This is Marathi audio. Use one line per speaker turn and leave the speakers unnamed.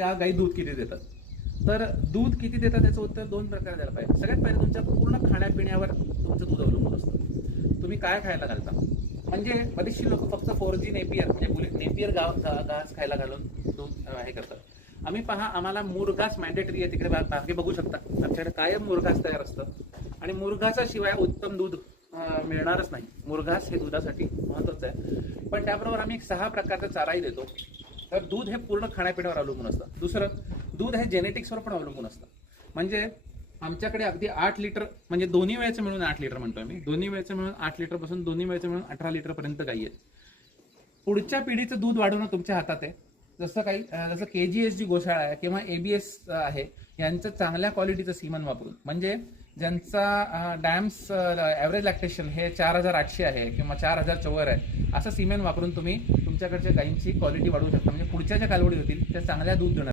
या गाई दूध किती देतात? तर दूध किती देतात त्याचं उत्तर दोन प्रकारे द्यायला पाहिजे. सगळ्यात पहिले तुमच्या पूर्ण खाण्यापिण्यावर तुमचं दूध अवलंबून असतं. तुम्ही काय खायला घालता? म्हणजे बरीचशी लोक फक्त फोर जी नेपियर म्हणजे बुले- नेपियर गाव घास खायला घालून दूध हे करतात. आम्ही पहा आम्हाला मुरघास मॅन्डेटरी आहे तिकडे बा- बाकी बघू शकता. आमच्याकडे कायम मुरघास तयार असतं. आणि मुरघासा शिवाय उत्तम दूध मिळणारच नाही. मुरघास हे दुधासाठी महत्वाचं आहे. पण त्याबरोबर आम्ही एक सहा प्रकारचा चाराही देतो. तर दूध हे पूर्ण खाण्यापिण्यावर अवलंबून असतं. दुसरं दूध हे जेनेटिक्सवर पण अवलंबून असतं. म्हणजे आमच्याकडे अगदी आठ लिटर म्हणजे दोन्ही वेळेचं मिळून आठ लिटर म्हणतोय मी. दोन्ही वेळेचं मिळून आठ लिटरपासून दोन्ही वेळेचं मिळून अठरा लिटर पर्यंत गाई आहेत. पुढच्या पिढीचं दूध वाढवणं तुमच्या हातात आहे. जसं काही जसं के जी एस जी गोशाळा आहे किंवा एबीएस आहे यांचं चांगल्या क्वालिटीचं सीमन वापरून म्हणजे ज्यांचा डॅम्स ॲव्हरेज लॅक्टेशन हे चार हजार आठशे आहे किंवा चार हजार चौवर आहे असं सिमेंट वापरून तुम्ही तुमच्याकडच्या गायींची क्वालिटी वाढवू शकता. म्हणजे पुढच्या ज्या कालवडी होतील त्या चांगल्या दूध देणार.